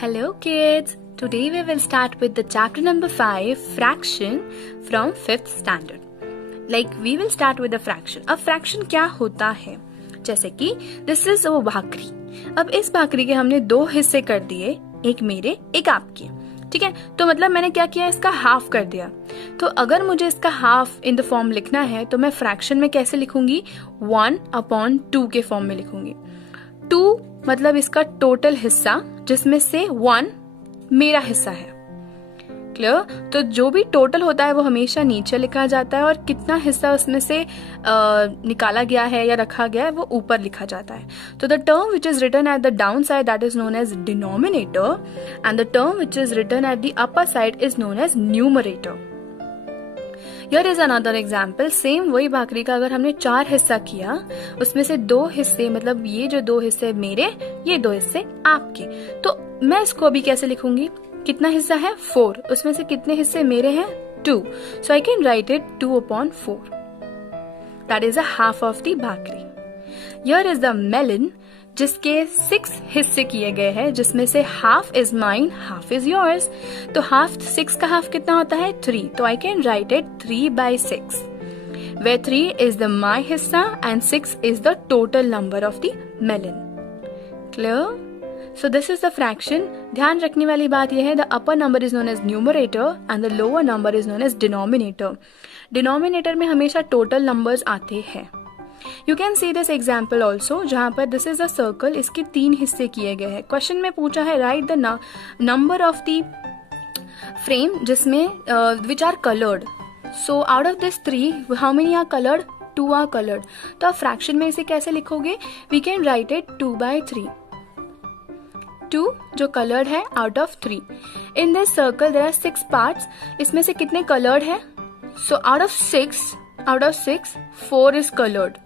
Hello kids! Today we will start with the chapter number 5, fraction from 5th standard. We will start with the fraction. अब fraction क्या होता है? जैसे कि this is a भाकरी. अब इस भाकरी के हमने दो हिस्से कर दिए, एक मेरे एक आपके. ठीक है, तो मतलब मैंने क्या किया, इसका हाफ कर दिया. तो अगर मुझे इसका हाफ इन द फॉर्म लिखना है तो मैं फ्रैक्शन में कैसे लिखूंगी? 1/2 के फॉर्म में लिखूंगी. 2 मतलब इसका टोटल हिस्सा, जिसमें से 1 मेरा हिस्सा है. क्लियर? तो जो भी टोटल होता है वो हमेशा नीचे लिखा जाता है और कितना हिस्सा उसमें से निकाला गया है या रखा गया है वो ऊपर लिखा जाता है. तो the term which is written at the down side that is known as denominator and the term which is written at the upper side is known as numerator. Here is another example. Same वही भाकरी का अगर हमने 4 हिस्सा किया, उसमें से 2 हिस्से मतलब ये जो 2 हिस्से मेरे, ये 2 हिस्से आपके, तो मैं इसको अभी कैसे लिखूंगी? कितना हिस्सा है? 4. उसमें से कितने हिस्से मेरे हैं? 2. So I can write it 2/4. That is a half of the bhakri. Here is the melon, जिसके 6 हिस्से किए गए हैं, जिसमें से half is mine, half is yours. तो हाफ 6 का हाफ कितना होता है? 3. तो I can write it 3/6, where 3 is the my हिस्सा and 6 is the total number of the melon. Clear? So this is the fraction. ध्यान रखने वाली बात यह है, the upper number is known as numerator and the lower number is known as denominator. Denominator में हमेशा total numbers आते हैं. You can see this example also, जहाँ पर this is a circle, इसके 3 हिस्से किए गए हैं. क्वेश्चन में पूछा है write the number of the frame जिसमें which are colored. So out of this 3, how many are colored? 2 are colored. तो आप फ्रैक्शन में इसे कैसे लिखोगे? We can write it 2/3. 2 जो colored है out of 3. In this circle there are 6 parts. इसमें से कितने colored है? So out of 6, 4 is colored.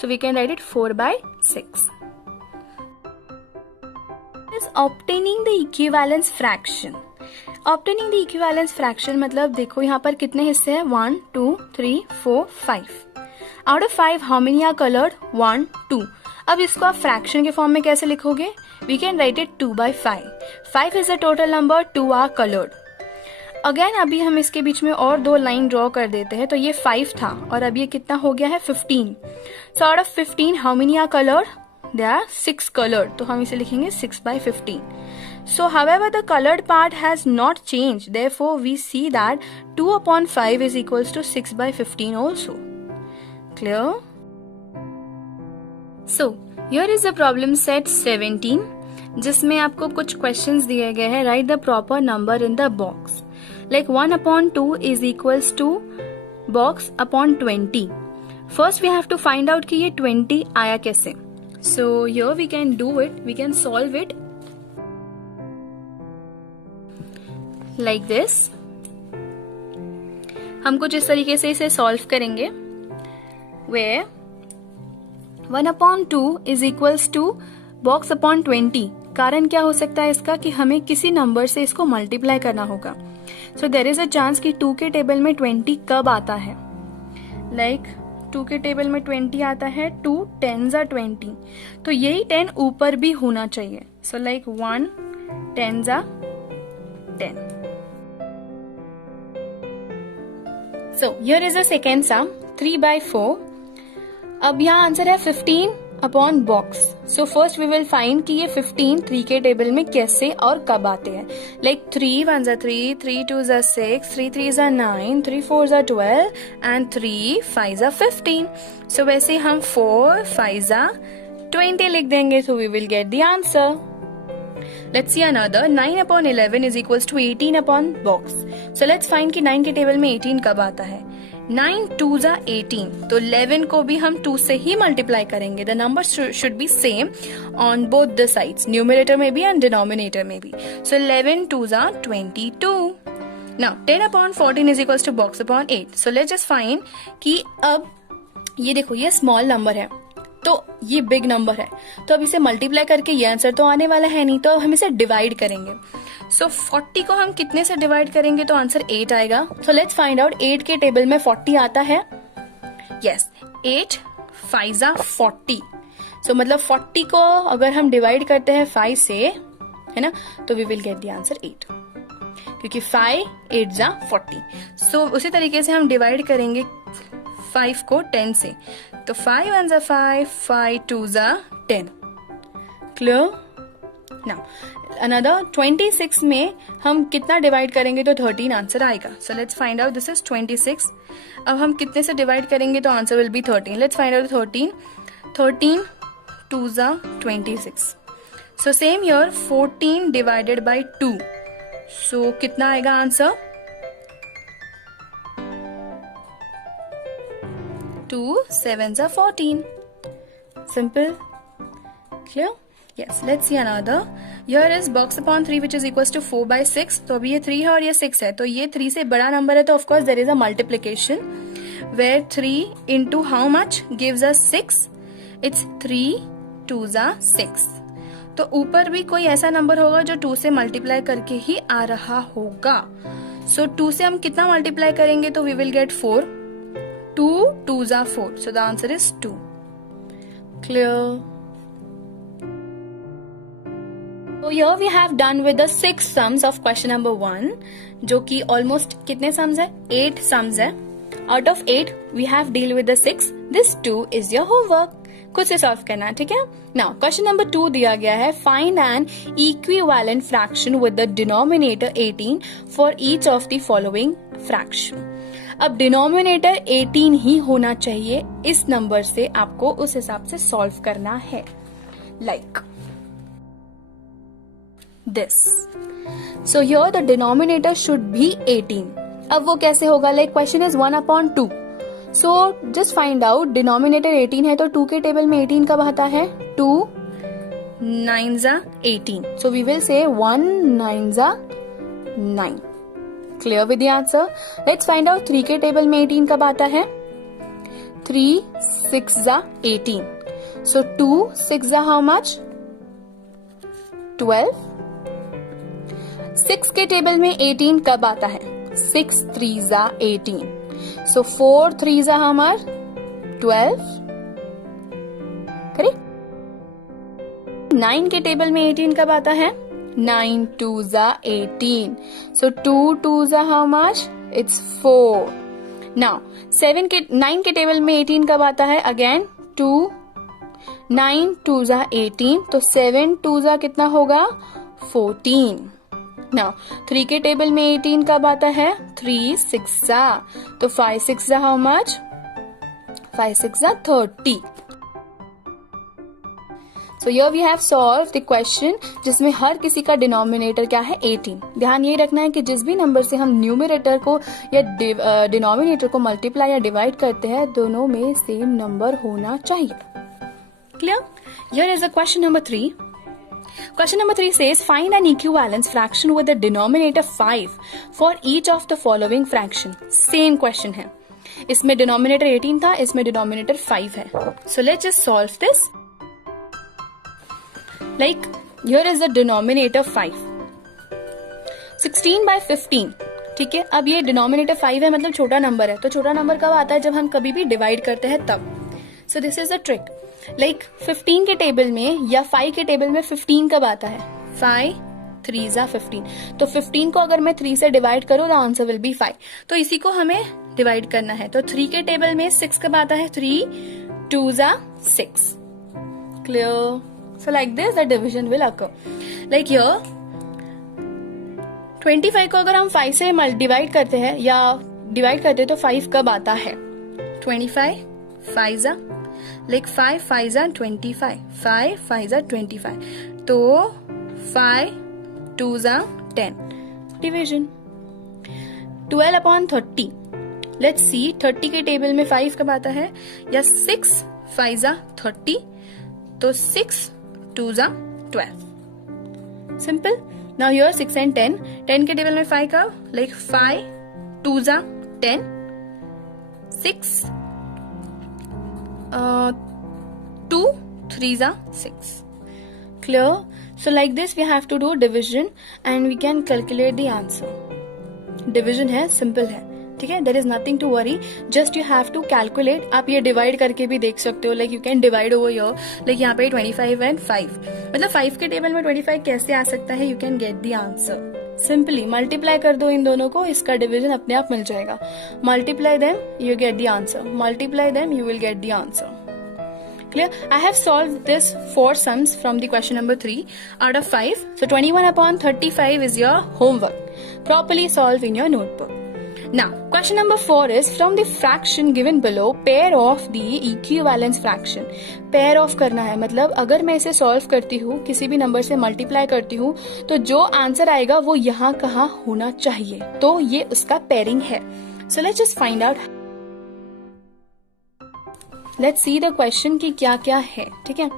So we can write it 4/6. Is obtaining the equivalence fraction. Obtaining the equivalence fraction मतलब देखो यहाँ पर कितने हिस्से हैं? 1, 2, 3, 4, 5. Out of 5 how many are colored? 1, 2. अब इसको आप फ्रैक्शन के फॉर्म में कैसे लिखोगे? We can write it 2/5. 5 is the total number, 2 are colored. Again अभी हम इसके बीच में और 2 लाइन ड्रॉ कर देते हैं. तो ये 5 था और अब ये कितना हो गया है? 15. So out of 15 how many are coloured? There are 6 coloured. तो हम इसे लिखेंगे 6/15. So however the coloured part has not change, therefore we see that 2/5 is equals to 6/15 also. Clear? So here is the problem set 17, जिसमें आपको कुछ questions दिए गए हैं. Write the proper number in the box. Like 1/2 is equals to box upon 20. First we have to find out कि ये 20 आया कैसे. So here we can do it. We can solve it like this. हम कुछ इस तरीके से इसे सॉल्व करेंगे. Where 1/2 is equals to box upon 20. कारण क्या हो सकता है इसका कि हमें किसी नंबर से इसको मल्टीप्लाई करना होगा. सो देर इज अ चांस कि 2 के टेबल में 20 कब आता है? लाइक 2 के टेबल में 20 आता है 2 10s are 20. तो यही 10 ऊपर भी होना चाहिए. So like 1 10s are 10. So here is a second sum 3/4. अब यहाँ आंसर है 15 upon box. So first we will find कि ये 15 3 के टेबल में कैसे और कब आते हैं. Like 3 1s are 3, 3 2s are 6, 3 3s are 9, 3 4s are 12 and 3 5s are 15. So वैसे हम 4 5s are 20 लिख देंगे. So we will get the answer. Let's see another. 9/11 is equals to 18 upon box. So let's find कि 9 के table में 18 कब आता है. 9 2s are 18. तो 11 को भी हम 2 से ही मल्टीप्लाई करेंगे. The number should be same on both the sides, numerator में भी एंड डिनोमिनेटर में भी. सो 11 2s are 22. Now 10/14 is equals to box upon 8. So let's just find कि अब ये देखो ये स्मॉल नंबर है तो ये बिग नंबर है, तो अब इसे मल्टीप्लाई करके ये आंसर तो आने वाला है नहीं, तो हम इसे डिवाइड करेंगे. सो 40 को हम कितने से डिवाइड करेंगे तो आंसर 8 आएगा. So let's find out. 8 के टेबल में 40 आता है. Yes 8 5s are 40. सो मतलब 40 को अगर हम डिवाइड करते हैं 5 से, है ना, तो we will get the answer 8, क्योंकि 5 8 जा 40. सो उसी तरीके से हम डिवाइड करेंगे 5 को 10 से, तो 5 1 जा 5, 5 2 जा 10. क्लियर? नाउ अनदर 26 में हम कितना डिवाइड करेंगे तो 13 आंसर आएगा. So let's find out. This is 26. अब हम कितने से डिवाइड करेंगे तो answer will be 13. Let's find out 13. 13 2 जा 26. So same here 14 divided by 2. सो कितना आएगा आंसर? 2 7 जा 14. Simple. Clear? Yes, let's see another. Here is box upon 3 which is equals to 4 by 6. तो अभी ये 3 है और ये 6 है, तो ये 3 से बड़ा नंबर है, तो of course there is a multiplication where 3 into how much gives us 6? It's 3 2 जा 6. तो ऊपर भी कोई ऐसा नंबर होगा जो 2 से मल्टीप्लाई करके ही आ रहा होगा. सो 2 से हम कितना मल्टीप्लाई करेंगे तो we will get 4. 2 2 जा 4. So the answer is 2. Clear? So here we have done with the 6 sums of question number 1, जो कि almost कितने sums है? 8 sums है. Out of 8 we have deal with the 6. This 2 is your homework. खुद से solve करना है, ठीक है? Now question number 2 दिया गया है, find an equivalent fraction with the denominator 18 for each of the following fraction. अब डिनोमिनेटर 18 ही होना चाहिए इस नंबर से, आपको उस हिसाब से सॉल्व करना है. Like this. So here the denominator should be 18. अब वो कैसे होगा? Like question is 1/2. So just find out denominator 18 है तो 2 के टेबल में 18 कब आता है? 2 9 जा 18. So we will say 1 9 जा 9. Clear with the answer? Let's find out 3 के टेबल में 18 कब आता है? 3 6 जा 18. So 2 6 जा how much? 12. 6 के टेबल में 18 कब आता है? 6 3 जा 18. So 4 3 जा how much? 12. करेक्ट? 9 के टेबल में 18 कब आता है? 9 2 जा 18. So 2 2 जा how much? It's 4. Now 9 के टेबल में 18 कब आता है? Again 2 9 2 जा 18. तो 7 2 जा कितना होगा? 14. Now 3 के टेबल में 18 कब आता है? 3 6 जा. तो 5 6 जा how much? 5 6 जा 30. So here we have solved the question जिसमें हर किसी का डिनोमिनेटर क्या है? 18. ध्यान ये रखना है कि जिस भी नंबर से हम न्यूमरेटर को या डिनोमिनेटर को मल्टीप्लाई या डिवाइड करते हैं, दोनों में सेम नंबर होना चाहिए. Clear? Here is the question number 3. Question number 3 says find an equivalence fraction with the denominator 5 for each of the following fraction. Same question है. इसमें denominator 18 था, इसमें denominator 5 है. So let's just solve this. Like here is the denominator 5. 16 by 15. ठीक है, अब ये denominator 5 है, मतलब छोटा नंबर है. तो छोटा नंबर कब आता है? जब हम कभी भी डिवाइड करते हैं तब. So this is the trick. Like 15 के टेबल में या 5 के टेबल में 15 कब आता है? 5 3 जा 15. तो 15 को अगर मैं 3 से डिवाइड करूँ तो आंसर विल बी 5. तो इसी को हमें डिवाइड करना है. तो 3 के टेबल में 6 कब आता है? 3 2 जा 6. Clear? So like this the division will occur. Like here 25 को अगर हम 5 से डिवाइड करते हैं या डिवाइड करते हैं तो 5 कब आता है? 25 5 जा, like 5 5 जा 25, 5 5 जा 25. तो 5 2 जा 10. डिविजन 12/30. लेट्स सी 30 के टेबल में 5 कब आता है? या 6 5 जा 30. तो 6 2 जा 12. सिंपल. Now here 6 and 10. 10 के टेबल में 5 कब? लाइक 5 2 जा 10. 6 2 3 जा 6. Clear? So like this we have to do division and we can calculate the answer. Division है, simple है. ठीक है, there is nothing to worry, just you have to calculate. आप ये डिवाइड करके भी देख सकते हो, like you can divide over your, like यहाँ पे 25 एंड 5, मतलब 5 के टेबल में 25 कैसे आ सकता है, you can get the answer. Simply multiply कर दो इन दोनों को, इसका डिवीजन अपने आप मिल जाएगा. Multiply them, you get the answer. Multiply them, you will get the answer. Clear? I have solved this 4 sums from the question number 3 out of 5. So 21 upon 35 is your homework. Properly solve in your notebook. Now, question number 4 is from the fraction given below, pair off the equivalence fraction. Pair off करना है, मतलब अगर मैं इसे solve करती हूँ, किसी भी नंबर से मल्टीप्लाई करती हूँ, तो जो आंसर आएगा वो यहाँ कहाँ होना चाहिए, तो ये उसका पेयरिंग है. So let's just find out. Let's see the question की क्या क्या है. ठीक है,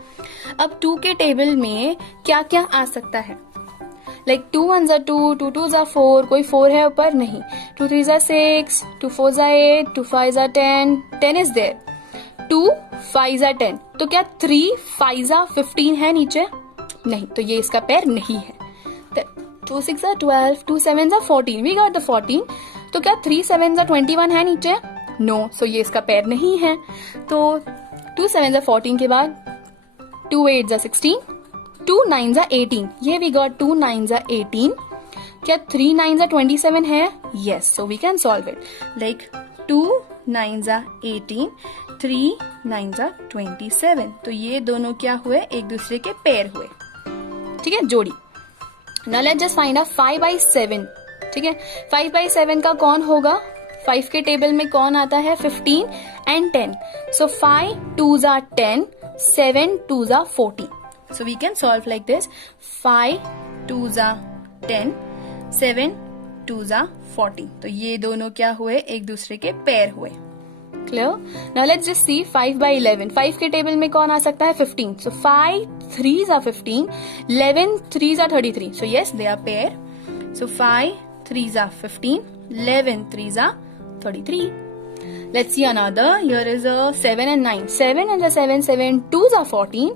अब 2 के टेबल में क्या क्या आ सकता है, like 2 1s are 2, 2 2s are 4, कोई 4 है ऊपर, नहीं. 2 3s are 6, 2 4s are 8, 2 5s are 10, 10 is there. 2 5s are 10, तो क्या 3 5s are 15 है नीचे, नहीं, तो ये इसका पेयर नहीं है. 2 6s are 12, 2 7s are 14, we got the 14, तो क्या 3 7s are 21 है नीचे, नो, सो ये इसका पेयर नहीं है. तो 2 7s are 14 के बाद 2 8s are 16, 2 9s are 18, ये वी गॉट 2 9s are 18. क्या 3 9s are 27 है, yes, so we can solve it. Like 2 9s are 18, 3 9s are 27, तो ये दोनों क्या हुए, एक दूसरे के पेयर हुए. ठीक है, जोड़ी. Now let's just find out 5 by 7. ठीक है, 5 by 7 का कौन होगा, 5 के टेबल में कौन आता है, 15 and 10. So 5 2s are 10, 7 2s are 14. So we can solve like this. 5 2s are 10, 7 2s are 14. तो ये दोनों क्या हुए, एक दूसरे के पेयर हुए. Clear? Now let's just see 5 by 11. 5 के टेबल में कौन आ सकता है, 15. So 5 3s are 15, 11 3s are 33. So yes, they are pair. So 5 3s are 15, 11 3s are 33. Let's see another. Here is a 7 and 9. 7 and a 7, 7 2s are 14,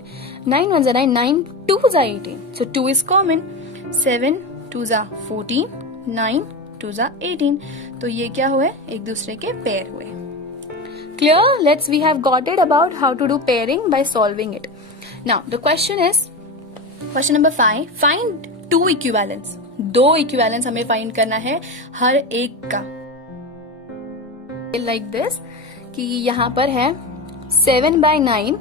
9 1s are 9, 9 2s are 18. So 2 is common. 7 2s are 14, 9 2s are 18. तो ये क्या हुए, एक दूसरे के pair हुए. Clear? We have got it about how to do pairing by solving it. Now the question is, question number 5. Find 2 equivalents. 2 equivalents हमें find करना है हर एक का. Like this, कि यहाँ पर है 7 by 9.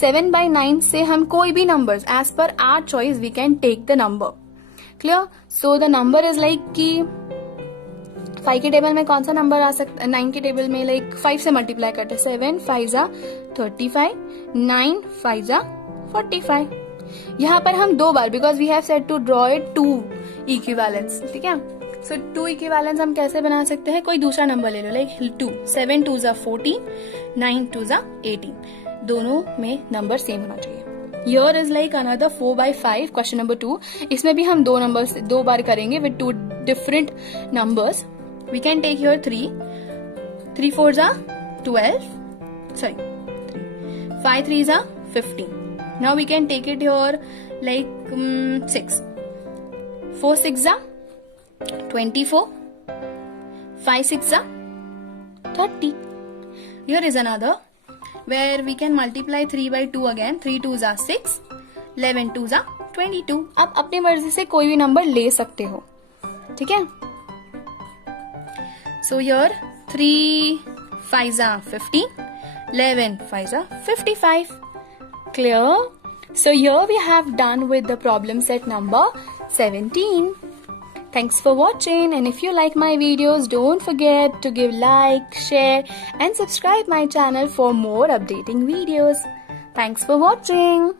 7 by 9 से हम कोई भी numbers as per our choice we can take the number. Clear? So the number is like कि 5 के टेबल में कौन सा नंबर आ सकता है, 9 के टेबल में लाइक 5 से मल्टीप्लाई करते हैं. 7 5s are 35, 9 5s are 45. यहाँ पर हम 2 बार, because we have said to draw it 2 equivalence. ठीक है, सो 2 इक्विवेलेंस हम कैसे बना सकते हैं, कोई दूसरा नंबर ले लो, like 2. 7 2s are 14, 9 2s are 18. दोनों में नंबर सेम होना चाहिए. Here is like another 4 by 5, question number 2. इसमें भी हम 2 नंबर 2 बार करेंगे with 2 different numbers. We can take here 3. 3 4s are 12. Sorry, 5 3s are 15. Now we can take it here like 6. 4 6s are 24. 5 6s are 30. Here is another where we can multiply 3 by 2 again. 3 2s are 6. 11 2s are 22. आप अपनी मर्जी से कोई भी number ले सकते हो. ठीक है, so here 3 5s are 15. 11 5s are 55. Clear? So here we have done with the problem set number 17. Thanks for watching, and if you like my videos, don't forget to give like, share and subscribe my channel for more updating videos. Thanks for watching.